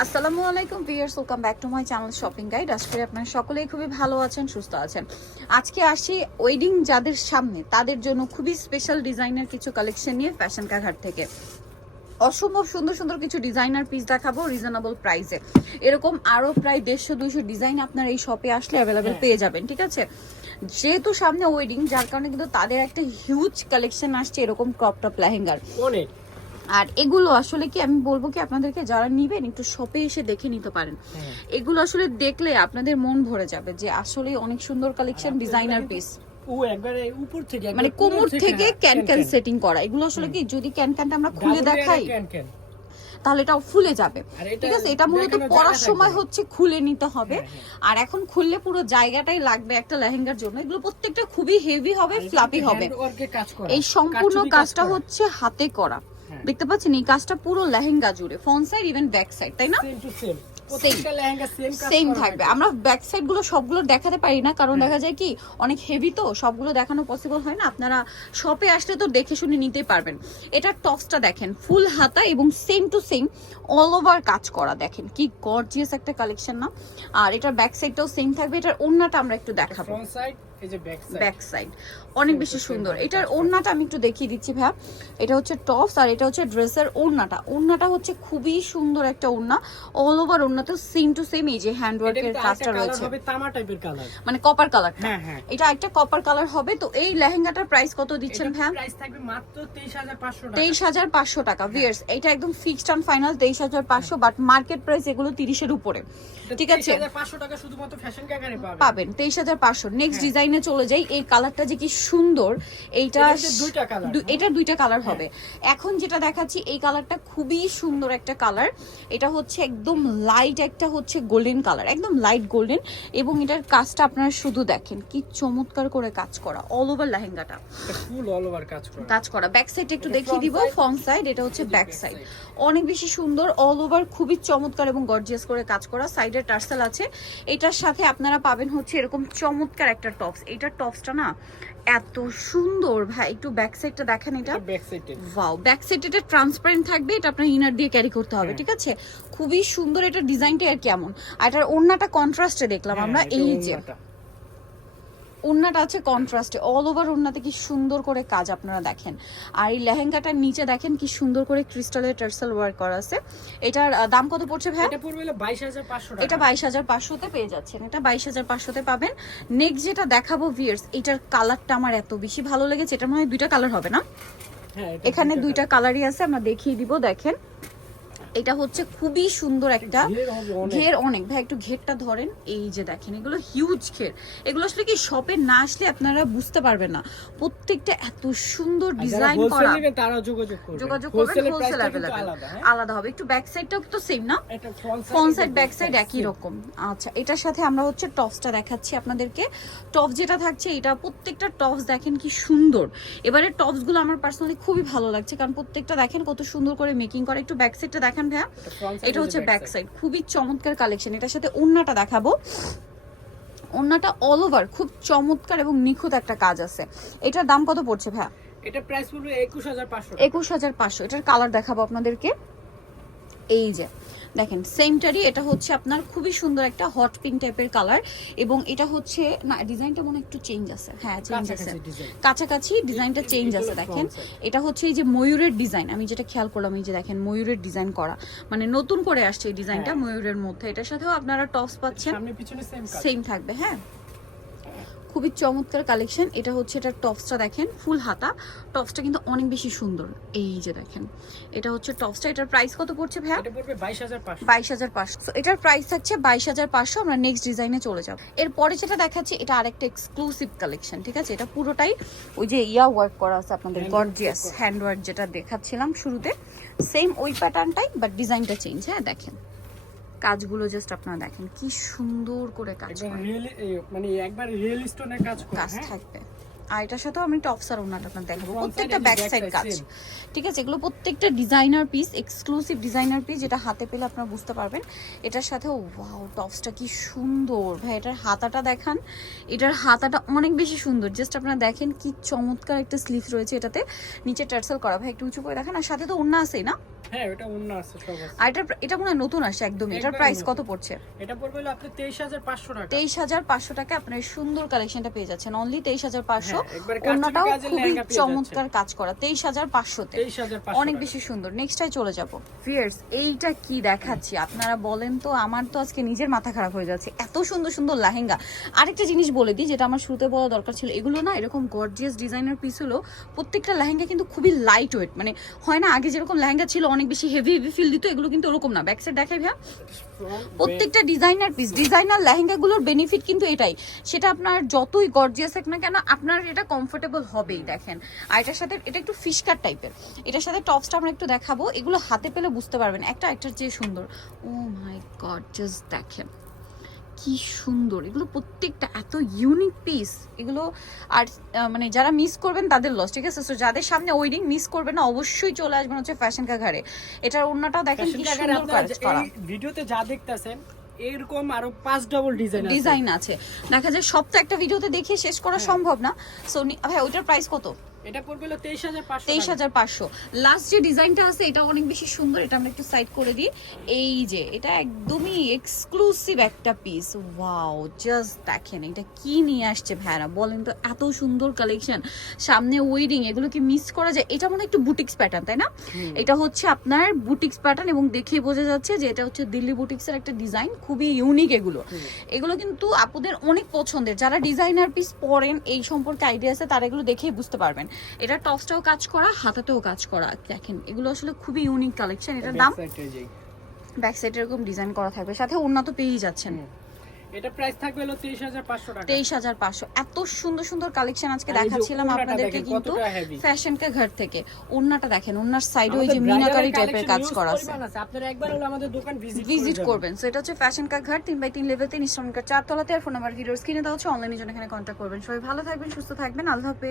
আসসালামু আলাইকুম viewers welcome back to my channel shopping guide আজকে করি আপনারা সকলেই খুবই ভালো আছেন সুস্থ আছেন। আজকে আসি ওয়েডিং যাদের সামনে তাদের জন্য খুবই স্পেশাল ডিজাইনের কিছু কালেকশন নিয়ে ফ্যাশন কাঘাট থেকে। অসম্ভব সুন্দর সুন্দর কিছু ডিজাইনার পিস দেখাবো রিজনেবল প্রাইসে এরকম আরও প্রায় দেড়শো দুইশো ডিজাইন আপনার এই শপে আসলে অ্যাভেলেবেল পেয়ে যাবেন ঠিক আছে? যেহেতু সামনে ওয়েডিং যার কারণে কিন্তু তাদের একটা হিউজ কালেকশন আসছে এরকম ক্রপ টপ লেহেঙ্গার। অনেক। আর এগুলো আসলে কি আমি বলব কি আপনাদেরকে যারা নিবেন একটু শপে এসে দেখে নিতে পারেন হ্যাঁ। এগুলো আসলে দেখলে আপনাদের মন ভরে যাবে যে আসলে অনেক সুন্দর কালেকশন ডিজাইনার পিস ও একবারে উপর থেকে মানে কোমর থেকে ক্যান ক্যান। সেটিং করা এগুলো আসলে কি যদি ক্যান ক্যানটা আমরা খুলে দেখাই। তাহলে এটা ফুলে যাবে ঠিক আছে এটা মূলত পরার সময় হচ্ছে খুলে নিতে হবে হ্যাঁ, হ্যাঁ। আর এখন খুললে পুরো জায়গাটাই লাগবে একটা লেহেঙ্গার জন্য এগুলো প্রত্যেকটা খুবই হেভি হবে ফ্লাপি হবে। এই সম্পূর্ণ কাজটা হচ্ছে হাতে করা। দেখতে পাচ্ছেন এই কাজটা পুরো লেহেঙ্গা জুড়ে front side even back side তাই না? সেম থাকবে। আমরা ব্যাক সাইডগুলো সবগুলো দেখাতে পারি না কারণ হ্যাঁ। দেখা যায় কি অনেক হেভি তো সবগুলো দেখানো পসিবল হয় না। আপনারা শপে আসলে তো দেখে শুনে নিতেই পারবেন। এটার টপসটা দেখেন ফুল হাতা এবং same to same all over কাজ করা। দেখেন কি গর্জিয়াস একটা কালেকশন না? আর এটার ব্যাক সাইডটাও সেম থাকবে এটার ওন্নাটা আমরা একটু দেখাবো। Front side, এই যে ব্যাক সাইড অনেক বেশি সুন্দর। এটার ওড়নাটা আমি একটু দেখিয়ে দিচ্ছি ভাইয়া। এটা হচ্ছে টপস আর এটা হচ্ছে ড্রেসের ওড়নাটা। ওড়নাটা হচ্ছে খুবই সুন্দর একটা ওড়না। অল ওভার ওড়নাতে সেম টু সেম এই যে হ্যান্ড এটা ওয়ার্কের কাজটা রয়েছে। তামা টাইপের কালার মানে কপার কালার হ্যাঁ হ্যাঁ। এটা একটা কপার কালার হবে। তো এই লেহেঙ্গাটার প্রাইস কত দিচ্ছেন এটার প্রাইস থাকবে মাত্র 23500 টাকা। তেইশ হাজার পাঁচশো টাকা। ভিয়ার্স এটা একদম ফিক্সড অ্যান্ড ফাইনাল তেইশ হাজার পাঁচশো বাট মার্কেট প্রাইস এগুলো তিরিশের উপরে। ঠিক আছে? 23500 টাকা শুধুমাত্র ফ্যাশন কাগারে পাবেন। পাবেন তেইশ হাজার পাঁচশো। নেক্সট হ্যাঁ। ডিজাইনে চলে যাই এই কালারটা যে কি সুন্দর এইটা মধ্যে দুইটা দু- হ্যাঁ। কালার হবে। এখন যেটা দেখাচ্ছি এই কালারটা খুবই সুন্দর একটা কালার এটা হচ্ছে একদম লাইট একটা হচ্ছে গোল্ডেন কালার একদম লাইট গোল্ডেন এবং এটার কাজটা আপনারা শুধু দেখেন কি চমৎকার করে কাজ করা অল ওভার লেহেঙ্গাটা। ফুল অল ওভার কাজ করা। কাজ করা। ব্যাক সাইড একটু দেখিয়ে দিব ফ্রন্ট সাইড এটা হচ্ছে ব্যাক সাইড অনেক বেশি সুন্দর অল ওভার খুবই চমৎকার এবং গর্জিয়াস করে কাজ করা। সাইডে টার্সেল আছে। এটার সাথে আপনারা পাবেন হচ্ছে এরকম চমৎকার একটা টপস এটার টপসটা না এত সুন্দর। ভাই একটু ব্যাক সাইডটা দেখেন এটা। এটা ব্যাক সাইডে ওয়াও ব্যাক সাইড এটা ট্রান্সপারেন্ট থাকবে এটা আপনার ইনার দিয়ে ক্যারি করতে হবে হ্যাঁ। ঠিক আছে? খুবই সুন্দর এটা ডিজাইনটা আর কেমন আর এটার ওড়নাটা কন্ট্রাস্টে দেখলাম হ্যাঁ, আমরা এই যে। ওড়নাটা। আছে কন্ট্রাস্টে অল ওভার ওড়নাতে কি সুন্দর করে কাজ আপনারা দেখেন। আর এই লেহেঙ্গাটার নিচে দেখেন কি সুন্দর করে ক্রিস্টালের টার্সেল ওয়ার্ক করা আছে। এটার দাম কত পড়ছে ভাই এটা পড়বে হলো 22500 এটা বাইশ হাজার পাঁচশোতে পেয়ে যাচ্ছেন। এটা বাইশ হাজার পাঁচশোতে পাবেন। নেক্সট যেটা দেখাবো ভিয়ার্স এটার কালারটা আমার এত বেশি ভালো লেগেছে এটা মনে হয় দুইটা কালার হবে না? হ্যাঁ এখানে দুইটা কালারই আছে আমরা দেখিয়ে দিব দেখেন। এটা হচ্ছে খুবই সুন্দর একটা ঘের অনেক। ভাই একটু ঘেরটা ধরেন। এই যে দেখেন এগুলো হিউজ ঘের। এগুলো আসলে কি শপে না আসলে আপনারা বুঝতে পারবেন না। প্রত্যেকটা এত সুন্দর ডিজাইন করা। যোগাযোগ করবেন হোলসেল অ্যাভেলেবেল আলাদা, হ্যাঁ? হবে। একটু ব্যাক সাইডটাও তো সেম না? ফ্রন্ট সাইড ব্যাক সাইড একই রকম। আচ্ছা এটার সাথে আমরা হচ্ছে টপসটা দেখাচ্ছি আপনাদেরকে। টপ যেটা থাকছে এটা প্রত্যেকটা টপস দেখেন কি সুন্দর। এবারে টপসগুলো আমার পার্সোনালি খুবই ভালো লাগছে কারণ প্রত্যেকটা দেখেন কত সুন্দর করে মেকিং করে। একটু ব্যাক সাইডটা দেখেন ভাইয়া। এটা হচ্ছে ব্যাক সাইড খুবই চমৎকার কালেকশন এটার সাথে ওন্নাটা দেখাবো। ওন্নাটা অল ওভার খুব চমৎকার এবং নিখুঁত একটা কাজ আছে। এটার দাম কত পড়ছে ভাইয়া? এটা প্রাইস পড়বে 21500 টাকা। একুশ হাজার পাঁচশো। এটার কালার দেখাবো আপনাদেরকে। এই যে দেখেন সেমটারই এটা হচ্ছে আপনার খুবই সুন্দর একটা হট পিঙ্ক টাইপের কালার এবং এটা হচ্ছে না ডিজাইনটা মনে একটু চেঞ্জ আছে। হ্যাঁ চেঞ্জ আছে। কাছাকাছি ডিজাইনটা চেঞ্জ আছে দেখেন। এটা হচ্ছে এই যে ময়ূরের ডিজাইন আমি যেটা খেয়াল করলাম এই যে দেখেন ময়ূরের ডিজাইন করা। মানে নতুন করে আসছে এই ডিজাইনটা হ্যাঁ। ময়ূরের মধ্যে। এটার সাথেও আপনারা টপস পাচ্ছেন। সেম থাকবে হ্যাঁ। খুবই চমৎকার কালেকশন এটা হচ্ছে এটার টপসটা দেখেন ফুল হাতা। টপসটা কিন্তু অনেক বেশি সুন্দর। এই যে দেখেন এটা হচ্ছে টপসটা এটার প্রাইস কত পড়ছে ভাইয়া? এটা পড়বে 22500 বাইশ হাজার পাঁচশো। এটার প্রাইস থাকছে বাইশ হাজার পাঁচশো। আমরা নেক্সট ডিজাইনে চলে যাব। এরপরে যেটা দেখাচ্ছি এটা আরেকটা এক্সক্লুসিভ কালেকশন ঠিক আছে? এটা পুরোটাই ওই যে ইয়া ওয়ার্ক করা আছে আপনাদের গর্জিয়াস হ্যান্ড ওয়ার্ক যেটা দেখাচ্ছিলাম শুরুতে। সেম ওই প্যাটার্নটাই বাট ডিজাইনটা চেঞ্জ হ্যাঁ? দেখেন। কাজগুলো জাস্ট আপনারা দেখেন। কি সুন্দর করে কাজ করে। মানে একবার রিয়েল স্টোনের কাজ করা কাজ হ্যাঁ? থাকবে। আর এটার সাথেও আমি টপস আর ওনাটা আপনার দেখাবো। প্রত্যেকটা ব্যাক সাইড কাজ। ঠিক আছে? এগুলো প্রত্যেকটা designer piece exclusive designer piece যেটা হাতে পেলে আপনারা বুঝতে পারবেন। এটার সাথে ওয়াও টপসটা কি সুন্দর। ভাই এটার হাতাটা দেখান। এটার হাতাটা অনেক বেশি সুন্দর। জাস্ট আপনারা দেখেন কি চমৎকার একটা স্লিভ রয়েছে এটাতে। নিচে টার্সেল করা। ভাই একটু উঁচু করে দেখেন। আর সাথে তো ওন্না আছেই না? হ্যাঁ এটা অন্য আছে সব আছে। আর এটা এটা মনে হয় নতুন আসছে একদমই। এটার প্রাইস কত পড়ছে? এটা পড়বে হলো আপনি তেইশ হাজার পাঁচশো টাকা। টাকা আপনার সুন্দর কালেকশনটা পেয়ে যাচ্ছেন। অনলি তেইশ হাজার পাঁচশো। হ্যাঁ, একবারে কাজ অন্যটাও খুবই চমৎকার কাজ করা তেইশ হাজার পাঁচশোতে। তেইশ অনেক বেশি সুন্দর। নেক্সটটাই চলে যাব। ফিয়ার্স এইটা কি দেখাচ্ছি? আপনারা বলেন তো আমার তো আজকে নিজের মাথা খারাপ হয়ে যাচ্ছে। এত সুন্দর সুন্দর লেহেঙ্গা। আরেকটা জিনিস বলে দিই যেটা আমার শুরুতে বলা দরকার ছিল এগুলো না এরকম গর্জিয়াস ডিজাইনের পিস হলো প্রত্যেকটা লেহেঙ্গা কিন্তু খুবই লাইট ওয়েট মানে হয় না আগে যেরকম লেহেঙ্গা ছিল অনেক বেশি হেভি হেভি ফিল দিত এগুলো কিন্তু ওরকম না। ব্যাক সাইড দেখাই ভাইয়া। প্রত্যেকটা ডিজাইনার পিস ডিজাইনার লেহেঙ্গাগুলোর বেনিফিট কিন্তু এটাই। সেটা আপনার যতই গর্জিয়াস থাক না কেন আপনার এটা কমফোর্টেবল হবেই দেখেন। আর এটার সাথে এটা একটু ফিশকার টাইপের এটার সাথে টপসটা আমরা একটু দেখাবো। এগুলো হাতে পেলে বুঝতে পারবেন একটা একটার চেয়ে সুন্দর। ও মাই গড জাস্ট দেখেন। কি সুন্দর। এগুলো প্রত্যেকটা এত ইউনিক পিস এগুলো আর মানে যারা মিস করবেন তাদের লস ঠিক আছে? তো যাদের সামনে ওয়েডিং মিস করবেন না অবশ্যই চলে আসবেন হচ্ছে ফ্যাশন কা ঘরে এটার অন্যটাও দেখেন কি সুন্দর কাজ করা। এই ভিডিওতে যা দেখতেছেন এরকম আরও পাঁচ ডবল ডিজাইন ডিজাইন আছে। দেখা যায় সব তো একটা ভিডিওতে দেখিয়ে শেষ করা হ্যাঁ। সম্ভব না। সো ভাই ওইটার প্রাইস কত? এটা পড়বে হলো তেইশ হাজার পাঁচশো তেইশ হাজার পাঁচশো। লাস্ট যে ডিজাইনটা আছে এটা অনেক বেশি সুন্দর এটা আমরা একটু সাইড করে দিই। এই যে এটা একদমই এক্সক্লুসিভ একটা পিস ওয়াও জাস্ট দেখেন এটা কি নিয়ে আসছে ভ্যারা বলেন তো এত সুন্দর কালেকশন সামনে ওয়েডিং এগুলো কি মিস করা যায়? এটা মনে হয় একটু বুটিক্স প্যাটার্ন তাই না? এটা হচ্ছে আপনার বুটিক্স প্যাটার্ন এবং দেখেই বোঝা যাচ্ছে যে এটা হচ্ছে দিল্লি বুটিক্সের একটা ডিজাইন খুবই ইউনিক এগুলো। এগুলো কিন্তু আপুদের অনেক পছন্দের। যারা ডিজাইনার পিস পরেন এই সম্পর্কে আইডিয়া আছে তারা এগুলো দেখেই বুঝতে পারবেন। এটা টপসটাও কাজ করা হাতাতেও কাজ করা। দেখেন এগুলো আসলে খুবই ইউনিক কালেকশন এটার দাম ব্যাক সাইড এরকম ডিজাইন করা থাকবে। সাথে উন্নত পেয়েই যাচ্ছেন। এটা প্রাইস থাকবে হলো তেইশ হাজার পাঁচশো টাকা। তেইশ হাজার পাঁচশো। এত সুন্দর সুন্দর কালেকশন আজকে দেখাচ্ছিলাম আপনাদেরকে কিন্তু। ফ্যাশন কা ঘর থেকে। ওন্নাটা দেখেন ওন্নার সাইডে ওই যে মিনাকারি টাইপের কাজ করা আছে। আপনারা একবার হলো আমাদের দোকান ভিজিট ভিজিট করবেন। সো এটা হচ্ছে ফ্যাশন কা ঘাট তিন বাই তিন লেভেল তিন ইস্টার্ন চার তলাতে আর ফোন নাম্বার ভিডিওর স্ক্রিনে দেওয়া হচ্ছে অনলাইনের জন্য এখানে কন্ট্যাক্ট করবেন। সবাই ভালো থাকবেন সুস্থ থাকবেন। আল্লাহ হাফেজ।